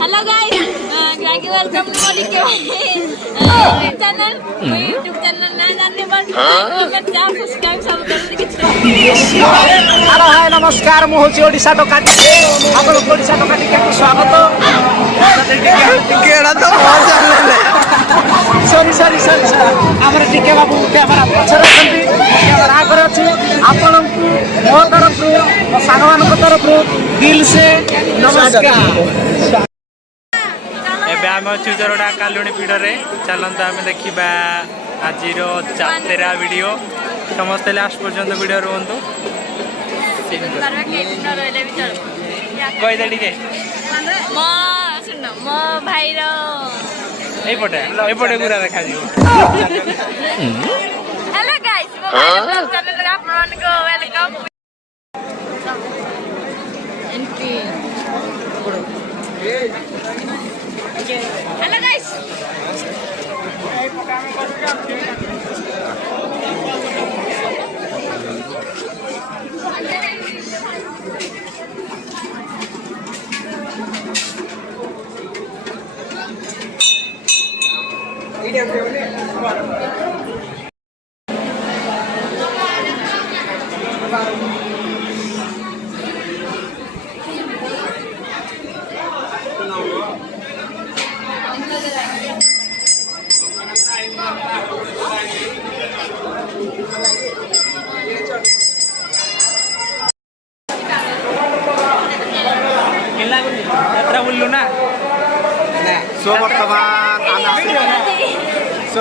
Hello guys, welcome to my channel. My YouTube channel na जानने पर बच्चा subscribe सब करने की हेलो हाय नमस्कार मु होची ओडिसा टोकाटी आपण ओडिसा टोकाटी के स्वागत केड़ा तो बहुत चैनल सॉरी हमर टिके बाबू कैमरा पछर अछंती कैमरा आगर अछि आपण मो तरफ सागवान को तरफ दिल से नमस्कार एबे आम अच्छु जरोडा कालुणी पीढ़े चलता आम देखा आज जातेरा वीडियो समस्त लास्ट पर्यंत वीडियो रुहतु कहीदे टे मो भाई एपटे गुरा देखा हेलो गाइस मो भाई चैनल रे आपन को वेलकम हेलो गाइस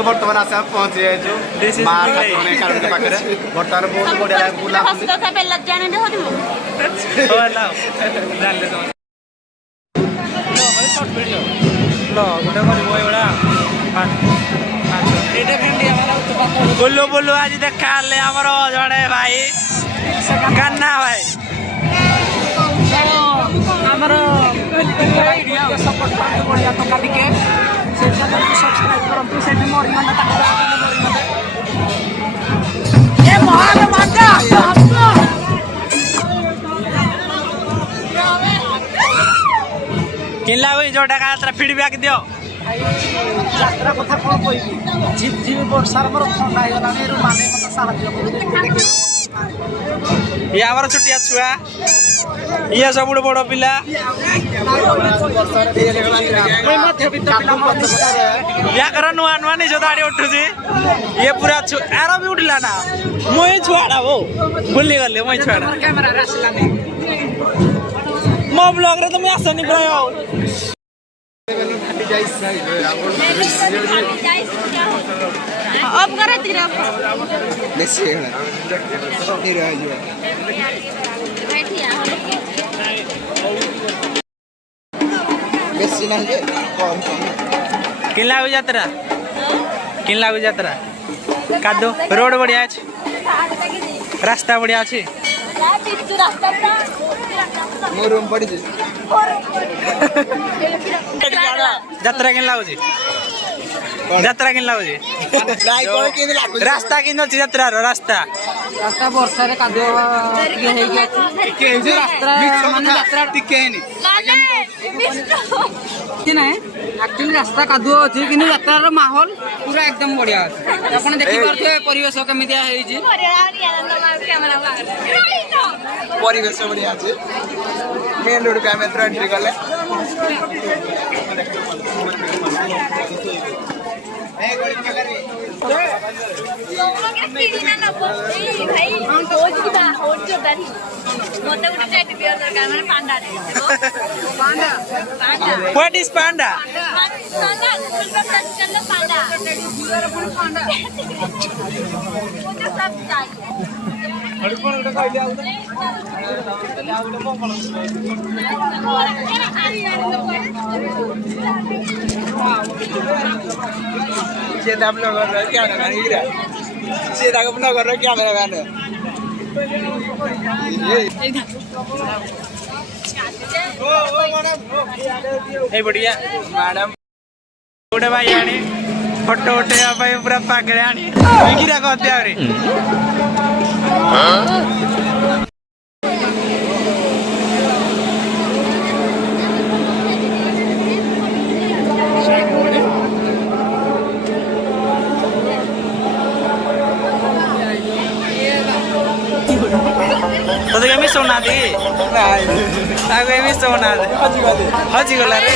बर्तमान आस पहुंची जाइए बर्तमान बहुत बढ़िया बुला बुलु बुलु आज देखा जड़े भाई कान्ना भाई सब्सक्राइब करंतु सेठी मोरी मन किनला हुई जोटा का फीडबैक दियो यात्रा कथा कोन कहबी झिप झिप वर्षार मोर ठंडा हे गला नेरु माने मत साला दियो ये आवर छुटिया छुआ ये सब बड़ पिला या कर नुआ नुआ नहीं जो दाढ़ी उठुची ये पूरा आरो भी उठला ना मोई छुआड़ा वो भूली गले मोई छुआड़ा कैमरा रसला नहीं मो ब्लॉग रे तुम आसनी प्राय अब करे तेरा बेसी ना किनला हुई यात्रा कादो रोड बढ़िया अछि रास्ता बढ़िया अछि मो रूम पड़ी यात्रा किनला होजी रास्ता किन अछि यात्रा रो रास्ता वर्षा रे कादो ये हे के रास्ता माने यात्रा टिके हेनी कि ना एक्चुअली रास्ता कादो अछि किनु यात्रा रो माहौल पूरा एकदम बढ़िया अछि आपण देखि परथे परिवेश केमितिया हेई जी परिवेश बढ़िया अछि मेन रोड का मेट्रो एंट्री गले What is panda? बढ़िया मैडम गोटे भाई आनी फोटो उठे पूरा पागल आनी गिरा कहते ନାହାନ୍ତି ତାକୁ ଏ ମିଶ ନାହାନ୍ତି ହଜିଗଲା ରେ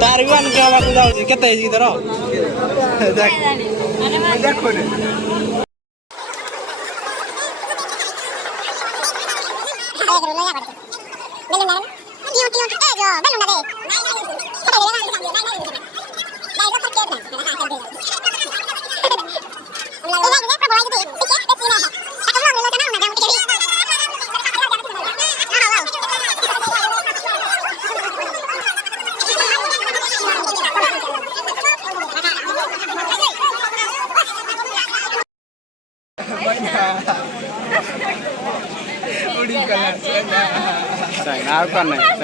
ତାର ବି ଆଣିକି ହବାକୁ ଯାଉଛି କେତେ ହେଇଛି ତୋର ଆଉ କଣ ନାହିଁ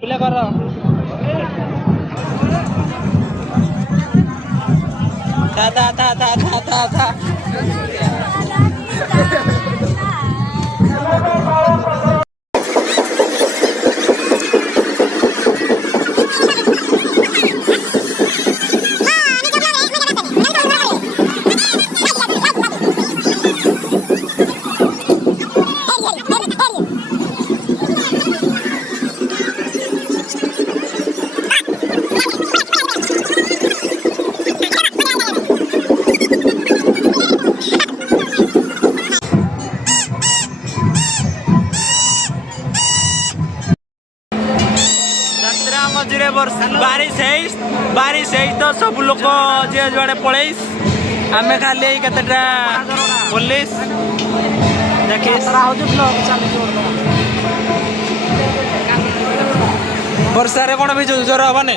ପିଲା କର ଥା ମଝିରେ ବାରିଶ ହେଇ ତ ସବୁ ଲୋକ ଯିଏ ଯୁଆଡ଼େ ପଳେଇସ୍ ଆମେ ଖାଲି ଏଇ କେତେଟା ପୋଲିସ ଦେଖି ବର୍ଷାରେ କ'ଣ ବି ଜ୍ୱର ହବନି